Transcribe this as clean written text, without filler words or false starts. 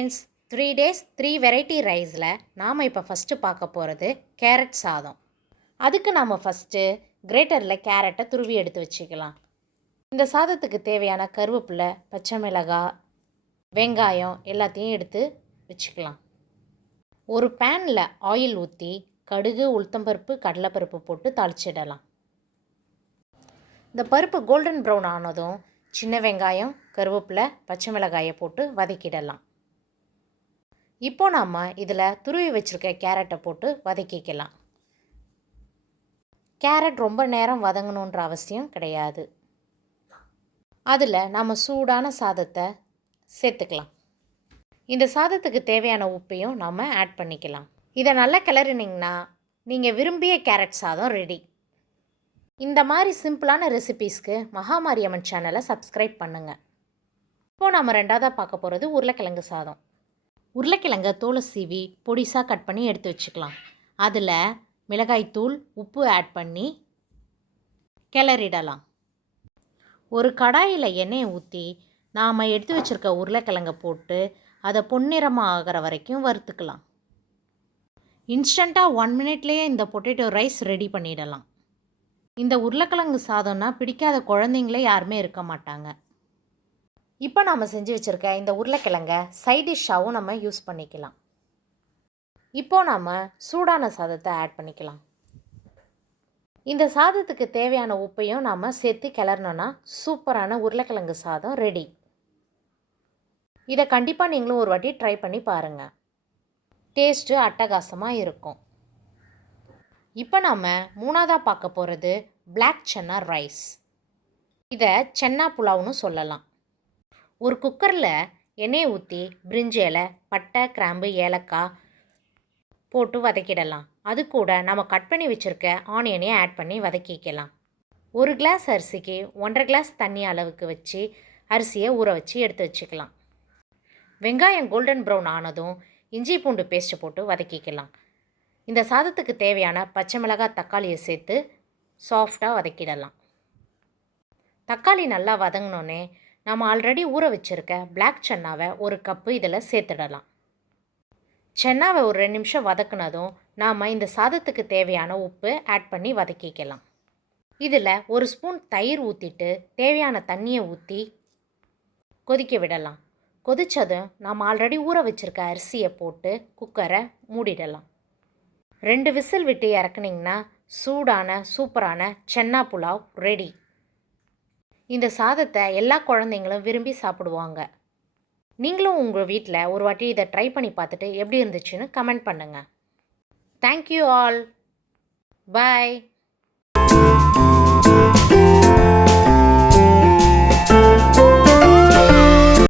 Friends, 3 days 3 variety ரைஸில் நாம் இப்போ ஃபஸ்ட்டு பார்க்க போகிறது கேரட் சாதம். அதுக்கு நாம் ஃபஸ்ட்டு கிரேட்டரில் கேரட்டை துருவி எடுத்து வச்சுக்கலாம். இந்த சாதத்துக்கு தேவையான கருவேப்பிலை, பச்சை மிளகாய், வெங்காயம் எல்லாத்தையும் எடுத்து வச்சுக்கலாம். ஒரு பேனில் ஆயில் ஊற்றி கடுகு, உளுத்தம்பருப்பு, கடலைப்பருப்பு போட்டு தாளிச்சிடலாம். இந்த பருப்பு கோல்டன் ப்ரௌன் ஆனதும் சின்ன வெங்காயம், கருவேப்பிலை, பச்சை மிளகாயை போட்டு வதக்கிடலாம். இப்போ நாம் இதில் துருவி வச்சுருக்க கேரட்டை போட்டு வதக்கிக்கலாம். கேரட் ரொம்ப நேரம் வதங்கணுன்ற அவசியம் கிடையாது. அதில் நம்ம சூடான சாதத்தை சேர்த்துக்கலாம். இந்த சாதத்துக்கு தேவையான உப்பையும் நாம் ஆட் பண்ணிக்கலாம். இதை நல்லா கிளறினிங்கன்னா நீங்கள் விரும்பிய கேரட் சாதம் ரெடி. இந்த மாதிரி சிம்பிளான ரெசிபீஸ்க்கு மகாமாரியம்மன் சேனலை சப்ஸ்கிரைப் பண்ணுங்கள். இப்போது நம்ம ரெண்டாவதாக பார்க்க போகிறது உருளைக்கிழங்கு சாதம். உருளைக்கிழங்கை தோலை சீவி பொடிசாக கட் பண்ணி எடுத்து வச்சுக்கலாம். அதில் மிளகாய்த்தூள், உப்பு ஆட் பண்ணி கிளறிடலாம். ஒரு கடாயில் எண்ணெயை ஊற்றி நாம் எடுத்து வச்சுருக்க உருளைக்கிழங்கை போட்டு அதை பொன்னிறமாக ஆகிற வரைக்கும் வறுத்துக்கலாம். இன்ஸ்டண்ட்டாக 1 மினிட்லேயே இந்த பொட்டேட்டோ ரைஸ் ரெடி பண்ணிடலாம். இந்த உருளைக்கிழங்கு சாதம்னா பிடிக்காத குழந்தைங்களே யாருமே இருக்க மாட்டாங்க. இப்போ நாம் செஞ்சு வச்சுருக்க இந்த உருளைக்கிழங்கை சைட் டிஷ்ஷாகவும் நம்ம யூஸ் பண்ணிக்கலாம். இப்போது நாம் சூடான சாதத்தை ஆட் பண்ணிக்கலாம். இந்த சாதத்துக்கு தேவையான உப்பையும் நாம் சேர்த்து கிளறினோன்னா சூப்பரான உருளைக்கிழங்கு சாதம் ரெடி. இதை கண்டிப்பாக நீங்களும் ஒரு வாட்டி ட்ரை பண்ணி பாருங்கள். டேஸ்ட்டு அட்டகாசமாக இருக்கும். இப்போ நாம் மூணாவதாக பார்க்க போகிறது பிளாக் சன்னா ரைஸ். இதை சென்னா புலாவ்னு சொல்லலாம். ஒரு குக்கரில் எண்ணெயை ஊற்றி பிரிஞ்சி இலை, பட்டை, கிராம்பு, ஏலக்காய் போட்டு வதக்கிடலாம். அது கூட நம்ம கட் பண்ணி வச்சுருக்க ஆனியனையும் ஆட் பண்ணி வதக்கிக்கலாம். 1 கிளாஸ் அரிசிக்கு 1.5 கிளாஸ் தண்ணி அளவுக்கு வச்சு அரிசியை ஊற வச்சு எடுத்து வச்சுக்கலாம். வெங்காயம் கோல்டன் ப்ரௌன் ஆனதும் இஞ்சி பூண்டு பேஸ்ட்டு போட்டு வதக்கிக்கலாம். இந்த சாதத்துக்கு தேவையான பச்சை மிளகாய், தக்காளியை சேர்த்து சாஃப்டாக வதக்கிடலாம். தக்காளி நல்லா வதங்கினோன்னே நம்ம ஆல்ரெடி ஊற வச்சுருக்க பிளாக் சன்னாவை 1 கப்பு இதில் சேர்த்துடலாம். சன்னாவை ஒரு 2 நிமிஷம் வதக்குனதும் நாம் இந்த சாதத்துக்கு தேவையான உப்பு ஆட் பண்ணி வதக்கிக்கலாம். இதில் 1 ஸ்பூன் தயிர் ஊற்றிட்டு தேவையான தண்ணியை ஊற்றி கொதிக்க விடலாம். கொதித்ததும் நாம் ஆல்ரெடி ஊற வச்சுருக்க அரிசியை போட்டு குக்கரை மூடிடலாம். 2 விசில் விட்டு இறக்குனிங்கன்னா சூடான சூப்பரான சென்னா புலாவ் ரெடி. இந்த சாதத்தை எல்லா குழந்தைங்களும் விரும்பி சாப்பிடுவாங்க. நீங்களும் உங்கள் வீட்டில் ஒரு வாட்டி இதை ட்ரை பண்ணி பார்த்துட்டு எப்படி இருந்துச்சுன்னு கமெண்ட் பண்ணுங்கள். Thank you all. பாய்.